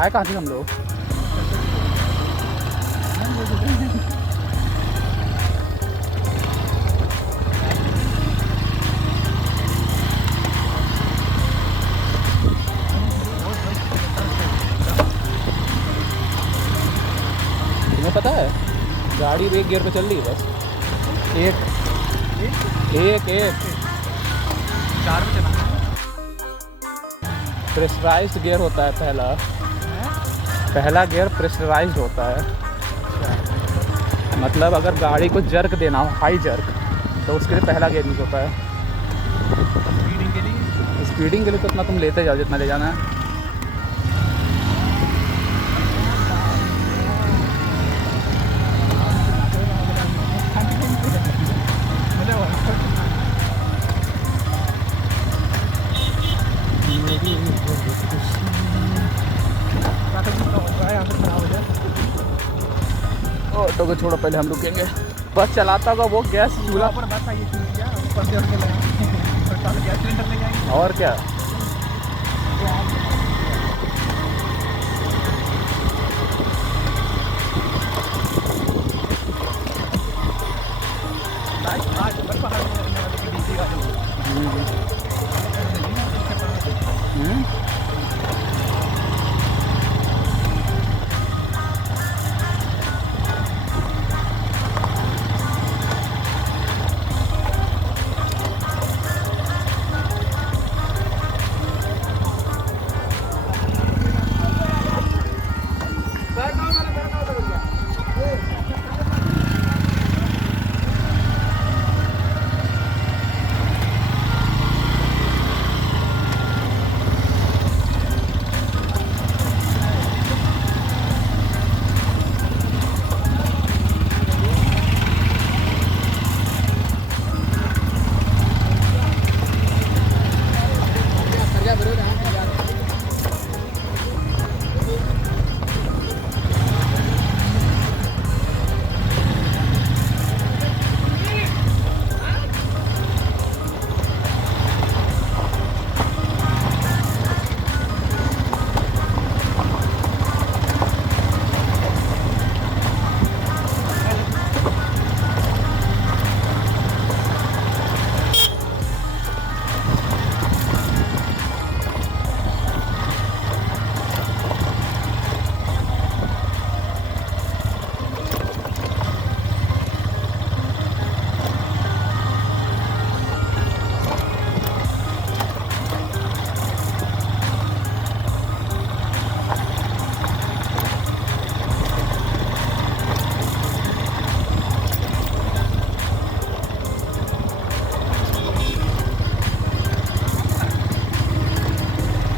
आए कहाँ थे हम लोग? तुम्हें पता है गाड़ी एक गियर पे चल रही है बस। एक एक एक चार में चला प्रेशराइज्ड गियर होता है पहला गियर प्रेशराइज्ड होता है। मतलब अगर गाड़ी को जर्क देना हो, हाई जर्क, तो उसके लिए पहला गियर यूज होता है। स्पीडिंग के लिए तो इतना तुम लेते जाओ जितना ले जाना है। ऑटो को छोड़ो, पहले हम रुकेंगे। बस चलाता होगा वो गैस चूल्हा पर बस आइए गैस सिलेंडर ले जाएंगे और क्या।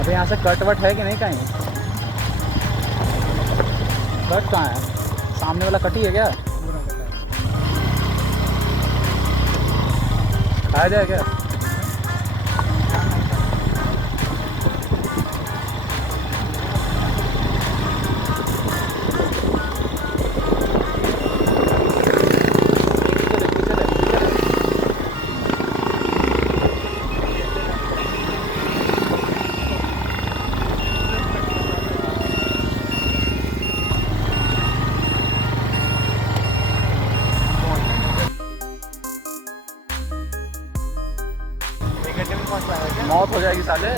अभी यहाँ से कट वट है कि नहीं कहीं? कट कहाँ है? सामने वाला कट ही है क्या? खाया जाए क्या? मौत हो जाएगी साले।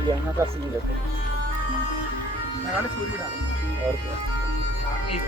यहाँ का सीन देखो मैं वाले सूर्य डालूंगा और क्या एक